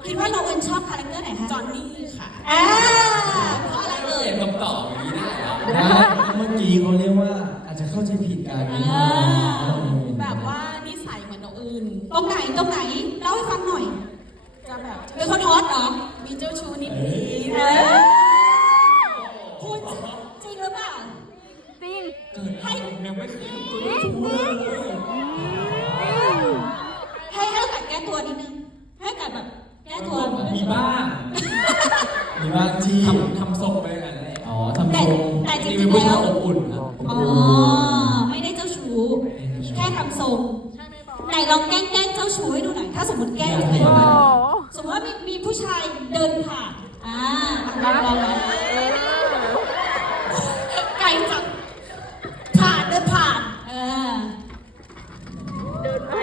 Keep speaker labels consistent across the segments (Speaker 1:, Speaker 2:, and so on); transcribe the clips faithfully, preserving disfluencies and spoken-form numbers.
Speaker 1: คิดว่าน้องเอิญชอบคาแรคเตอร์ไหนคะ
Speaker 2: จอนนี่ค่ะ
Speaker 1: อ่าเพราะอะไรเอ่ย
Speaker 3: คำตอบอย่างนี้ได้เหรอ
Speaker 4: เมื่อกี้เขาเรียกว่าอาจจะเข้าใจผิดกัน
Speaker 1: อ่า
Speaker 2: แบบว่านิสัยเหมือนน้องอื่น
Speaker 1: ตรงไหนตรงไหนเล่าให้ฟังหน่อย
Speaker 2: จะแบบ
Speaker 1: เป็นคนฮอตเหรอ
Speaker 2: มีเจ้าชู้นิด
Speaker 4: เอ้
Speaker 2: นิ
Speaker 4: ย
Speaker 2: ด
Speaker 1: เออพูดจริงหรือเปล่า
Speaker 5: จริง
Speaker 3: เกิดให้ยังไม่เคยทำตัวเลย
Speaker 1: ให้ให้โอกาสแก้ตัวนิดนึงให้โอกาสแบบแก้ตัว
Speaker 3: มีบ้าง
Speaker 4: มีบางที่
Speaker 3: ทำทำทรงไปกันแหละ
Speaker 4: อ๋อทำ
Speaker 1: แต่
Speaker 4: ทรง
Speaker 1: แต่จ
Speaker 3: นี่
Speaker 1: ริ
Speaker 3: เป็น
Speaker 1: งๆ
Speaker 3: ผู้
Speaker 1: แล้
Speaker 3: ชายว อบอุ่นครับ
Speaker 1: อ๋อไม่ได้เจ้าชู้แค่ทำทรงไหนลองแกล้งแกล้งเจ้าชู้ให้ดูหน่อยถ้าสมมติแกล้งจะเป็นยังไง
Speaker 5: โอ้
Speaker 1: สมมติว่ามีมีผู้ชายเดินผ่านอ่าลองลองลองไกลจังผ่านเดินผ่านเออ
Speaker 5: เดินไป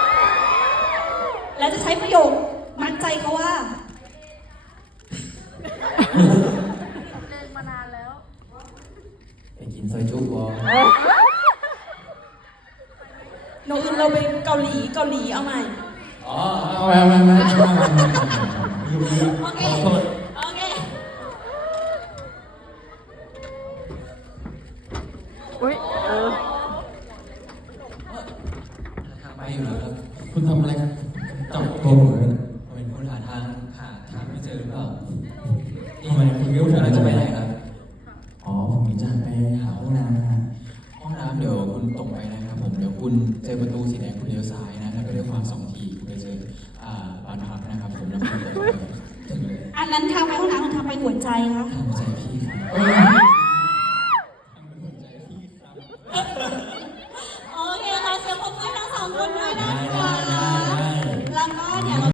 Speaker 1: แล้วจะใช้ประโยคมัดใจเขาว่า
Speaker 5: เดินมานานแล้ว
Speaker 4: ไปกินซอยจุ๊บอ
Speaker 2: โนอื่นเราไปเกาหลีเกาหลีเอาใหม่
Speaker 3: อ๋อ
Speaker 4: เอาไปเอาไปเอาไปเอาไป
Speaker 1: โอเค
Speaker 3: ขอโทษ
Speaker 1: โอเค
Speaker 5: อุ้ยเออ
Speaker 3: ทางไปอยู่แล้วครับ
Speaker 4: คุณทำอะไรครับ
Speaker 3: จับ
Speaker 4: ตัวผมเลย
Speaker 3: เป็นคนหาทางหาทางไม่เจอหรือเปล่า
Speaker 4: ทำไมคุณไม่รู้
Speaker 3: คุณ
Speaker 4: ทาง
Speaker 3: จะไปไหนครับ
Speaker 4: อ๋อผมจะไปหาห้องน้ำนะฮะ
Speaker 3: ห้องน้ำเดี๋ยวคุณตรงไปนะครับผม เดี๋ยวคุณเจอประตูสีแดงคุณเลี้ยวซ้ายนะ แล้วก็เลี้ยวขวาสองทีคุณไปเจออ่าบ้านพักนะครับผมแล้วคุณเดินไปถึงเลย
Speaker 1: อันนั้นทางไปห้องน้ำหรือทางไปหัวใจคะ
Speaker 3: ทางใจพี่ครับ
Speaker 4: เออ